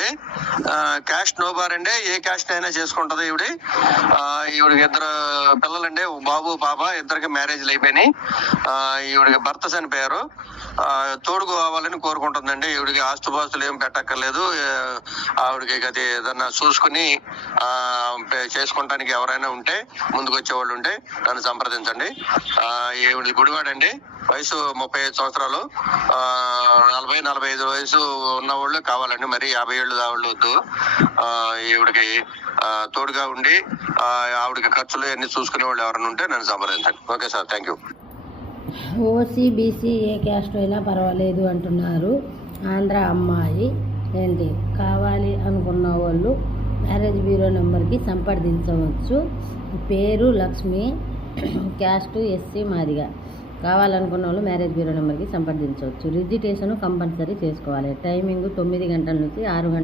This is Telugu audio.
అండి. క్యాస్ట్ నో బార్ అండి. ఏ క్యాస్ట్ అయినా చేసుకుంటది ఈవిడికి ఇద్దరు పిల్లలండి, బాబు పాప, ఇద్దరికి మ్యారేజ్లు అయిపోయినాయి. ఈవిడికి భర్త చనిపోయారు. తోడుకు కావాలని కోరుకుంటుందండి. ఈవిడికి ఆస్తుపాస్తులు ఏం పెట్టక్కర్లేదు. ఆవిడకి అది ఏదన్నా చూసుకుని చేసుకుంటానికి ఎవరైనా ఉంటే, ముందుకు వచ్చేవాళ్ళు ఉంటే నన్ను సంప్రదించండి. ఈవిడ గుడివాడండి. వయసు 35 సంవత్సరాలు. 40-45 వయసు ఉన్నవాళ్ళు కావాలండి. మరి 50 ఏళ్ళు దావాళ్ళు వద్దు. ఈవిడికి తోడుగా ఉండి ఆవిడకి ఖర్చులు అన్ని చూసుకునే వాళ్ళు ఎవరైనా ఉంటే నన్ను సంప్రదించండి. Okay sir, thank you. OC BC A caste అయినా పర్వాలేదు అంటున్నారు. ఆంధ్ర అమ్మాయి ఏంటి కావాలి అనుకున్న వాళ్ళు మ్యారేజ్ బ్యూరో నెంబర్కి సంప్రదించవచ్చు. పేరు లక్ష్మి, క్యాస్ట్ ఎస్సీ మాదిగా. కావాలనుకున్న వాళ్ళు మ్యారేజ్ బ్యూరో నెంబర్కి సంప్రదించవచ్చు. రిజిస్ట్రేషన్ కంపల్సరీ చేసుకోవాలి. టైమింగ్ 9 గంటల నుంచి 6 గంటల